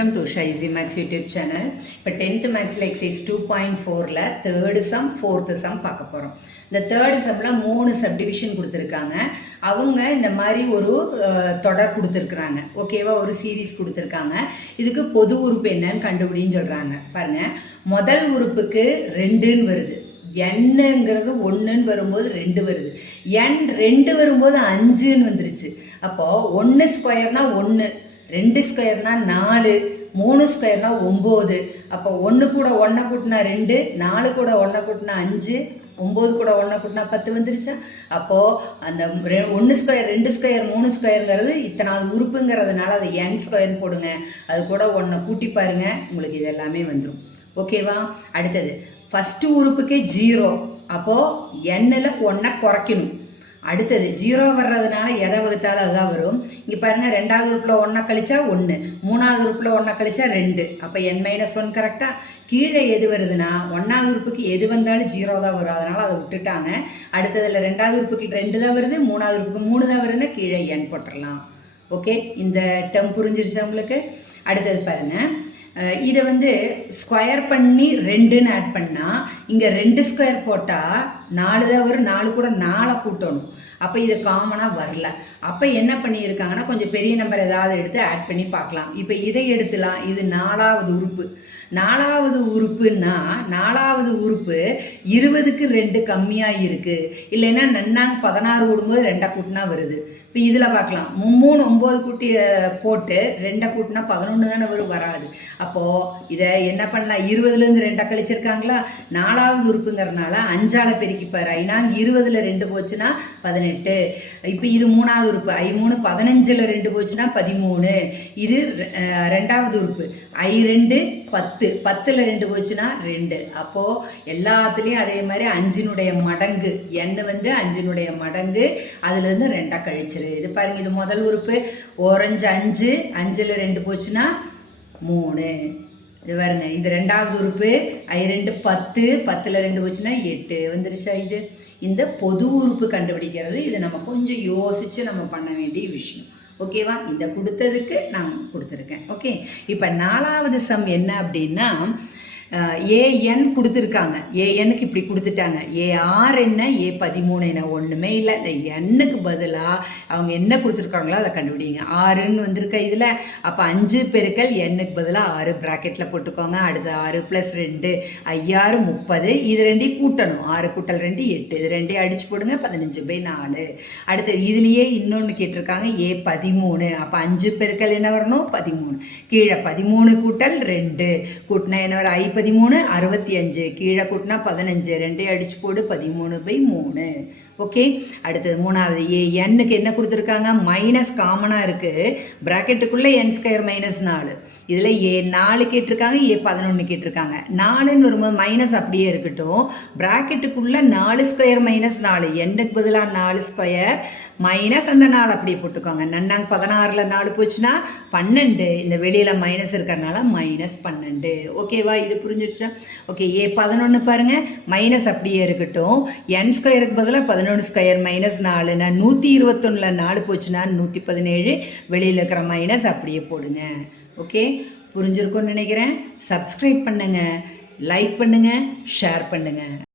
Welcome to Shaisi maths YouTube channel இப்போ tenth மேக்ஸில் exercise two point ஃபோரில் third sum fourth sum பார்க்க போகிறோம் இந்த தேர்டு சம்மில் மூணு சப்டிவிஷன் கொடுத்துருக்காங்க. அவங்க இந்த மாதிரி ஒரு தொடர் கொடுத்துருக்குறாங்க. ஓகேவா ஒரு சீரீஸ் கொடுத்துருக்காங்க. இதுக்கு பொது உறுப்பு என்னன்னு கண்டுபிடின்னு சொல்கிறாங்க பாருங்கள் முதல் உறுப்புக்கு ரெண்டுன்னு வருது. என்னங்கிறது ஒன்றுன்னு வரும்போது ரெண்டு வருது. என் ரெண்டு வரும்போது அஞ்சுன்னு வந்துருச்சு. அப்போது ஒன்று ஸ்கொயர்னால் ஒன்று ரெண்டு ஸ்கொயர்னால் நாலு மூணு ஸ்கொயர்னால் ஒம்பது. அப்போ ஒன்று கூட ஒன்றை கூட்டினா ரெண்டு நாலு கூட ஒன்றை கூட்டினா அஞ்சு ஒம்பது கூட ஒன்றை கூட்டினா பத்து வந்துருச்சா? அப்போது அந்த ரெ ஒன்று ஸ்கொயர் ரெண்டு ஸ்கொயர் மூணு ஸ்கொயருங்கிறது இத்தனாவது உறுப்புங்கிறதுனால அதை என் ஸ்கொயர்னு போடுங்க. அது கூட ஒன்றை கூட்டி பாருங்கள் உங்களுக்கு இது எல்லாமே வந்துடும் ஓகேவா அடுத்தது ஃபஸ்ட்டு உறுப்புக்கே ஜீரோ அப்போது எண்ணில் ஒன்றை குறைக்கணும். அடுத்தது ஜீரோ வர்றதுனால எதை வகுத்தாலும் அதுதான் வரும். இங்கே பாருங்கள் ரெண்டாவது உறுப்பில் ஒன்றை கழிச்சா ஒன்று மூணாவது உறுப்பில் ஒன்றை கழிச்சா ரெண்டு. அப்போ என் மைனஸ் ஒன் கரெக்டாக கீழே எது வருதுன்னா ஒன்றாவது உறுப்புக்கு எது வந்தாலும் ஜீரோ தான் வரும். அதனால் அதை விட்டுட்டாங்க. அடுத்ததில் ரெண்டாவது உறுப்புக்கு ரெண்டு தான் வருது மூணாவது உறுப்புக்கு மூணு தான் வருதுன்னா கீழே என் போட்டுடலாம். ஓகே இந்த டம் புரிஞ்சிருச்சு உங்களுக்கு? அடுத்தது பாருங்கள் இதை வந்து ஸ்கொயர் பண்ணி ரெண்டுன்னு ஆட் பண்ணால் இங்கே ரெண்டு ஸ்கொயர் போட்டால் நாலு தான் வரும் நாலு கூட நாலை கூட்டணும். அப்போ இது காமனாக வரல. அப்போ என்ன பண்ணியிருக்காங்கன்னா கொஞ்சம் பெரிய நம்பர் ஏதாவது எடுத்து ஆட் பண்ணி பார்க்கலாம். இப்போ இதை எடுத்துலாம். இது நாலாவது உறுப்பு. நாலாவது உறுப்புன்னா நாலாவது உறுப்பு இருபதுக்கு ரெண்டு கம்மியாக இருக்குது இல்லைன்னா நன்னாங்க பதினாறு விடும்போது ரெண்டை கூட்டினா வருது. இப்போ இதில் பார்க்கலாம் மும்மூணு ஒம்பது கூட்டி போட்டு ரெண்டை கூட்டினா பதினொன்று தானே வரும் வராது. அப்போது இதை என்ன பண்ணலாம்? இருபதுலேருந்து ரெண்டை கழிச்சிருக்காங்களா? நாலாவது உறுப்புங்கிறனால அஞ்சால் பெருக்கிப்பார் ஐநாங்க இருபதில் ரெண்டு போச்சுன்னா பதினெட்டு. இப்போ இது மூணாவது உறுப்பு. ஐ மூணு பதினஞ்சில் ரெண்டு போச்சுன்னா பதிமூணு. இது ரெண்டாவது உறுப்பு. ஐ ரெண்டு பத்து. பத்தில் ரெண்டு போச்சுன்னா ரெண்டு. அப்போது எல்லாத்துலேயும் அதே மாதிரி அஞ்சினுடைய மடங்கு. எண்ணு வந்து அஞ்சினுடைய மடங்கு. அதுலேருந்து ரெண்டாக கழிச்சிரு இது பாருங்க இது முதல் உறுப்பு. ஓரஞ்சு அஞ்சு அஞ்சில் ரெண்டு போச்சுன்னா மூணு. இது பாருங்க இது ரெண்டாவது உறுப்பு. ஐ ரெண்டு பத்து பத்தில் ரெண்டு போச்சுன்னா எட்டு. வந்துருச்சா இது? இந்த பொது உறுப்பு கண்டுபிடிக்கிறது இதை நம்ம கொஞ்சம் யோசித்து நம்ம பண்ண வேண்டிய விஷயம். ஓகேவா இந்த கொடுத்ததுக்கு நான் கொடுத்துருக்கேன். ஓகே இப்போ நாலாவது சம் என்ன அப்படின்னா ஏஎன் கொடுத்துருக்காங்க. ஏஎனுக்கு இப்படி கொடுத்துட்டாங்க. ஏ ஆர் என்ன? ஏ பதிமூணு என்ன ஒன்றுமே இல்லை. இந்த எண்ணுக்கு பதிலாக அவங்க என்ன கொடுத்துருக்காங்களோ அதை கண்டுபிடிங்க. ஆறுன்னு வந்திருக்க இதில். அப்போ அஞ்சு பெருக்கல் எண்ணுக்கு பதிலாக ஆறு ப்ராக்கெட்டில் போட்டுக்கோங்க. அடுத்து ஆறு ப்ளஸ் ரெண்டு ஐயாறு முப்பது. இது ரெண்டையும் கூட்டணும். ஆறு கூட்டல் ரெண்டு எட்டு. இது ரெண்டையும் அடிச்சு போடுங்க. பதினஞ்சு பை நாலு. அடுத்து இதுலேயே இன்னொன்று கேட்டிருக்காங்க. ஏ பதிமூணு. அப்போ அஞ்சு பெருக்கள் என்ன வரணும்? பதிமூணு. கீழே பதிமூணு கூட்டல் ரெண்டு. கூட்டினா என்ன வரும்? ஐ பதிமூணு அறுபத்தி அஞ்சு கீழே கூட்டினா பதினஞ்சு ரெண்டையும் அடிச்சு போடு பதிமூணு பை மூணு. ஓகே? அடுத்தது மூணாவது ஏ எண்ணுக்கு என்ன கொடுத்துருக்காங்க? மைனஸ் காமனாக இருக்குது ப்ராக்கெட்டுக்குள்ளே என் ஸ்கொயர் மைனஸ் நாலு. இதில் ஏ நாலு கேட்டிருக்காங்க ஏ பதினொன்று கேட்டிருக்காங்க. நாலுன்னு வரும்போது மைனஸ் அப்படியே இருக்கட்டும். ப்ராக்கெட்டுக்குள்ளே நாலு ஸ்கொயர் மைனஸ் நாலு. எண்ணுக்கு பதிலாக நாலு ஸ்கொயர் மைனஸ் அந்த நாலு அப்படியே போட்டுக்கோங்க. நன்னாங்க பதினாறில் நாலு போச்சுன்னா பன்னெண்டு. இந்த வெளியில் மைனஸ் இருக்கிறனால மைனஸ் பன்னெண்டு. ஓகேவா? இது புரிஞ்சிருச்சா? ஓகே ஏ பதினொன்று பாருங்கள் மைனஸ் அப்படியே இருக்கட்டும். என் ஸ்கொயருக்கு பதிலாக பதினொன்று ஸ்கொயர் மைனஸ் நாலுனா நூற்றி இருபத்தொன்னில் நாலு போச்சுன்னா நூற்றி பதினேழு. வெளியில் இருக்கிற மைனஸ் அப்படியே போடுங்க. ஓகே புரிஞ்சிருக்கும்னு நினைக்கிறேன். சப்ஸ்கிரைப் பண்ணுங்கள் லைக் பண்ணுங்கள் ஷேர் பண்ணுங்கள்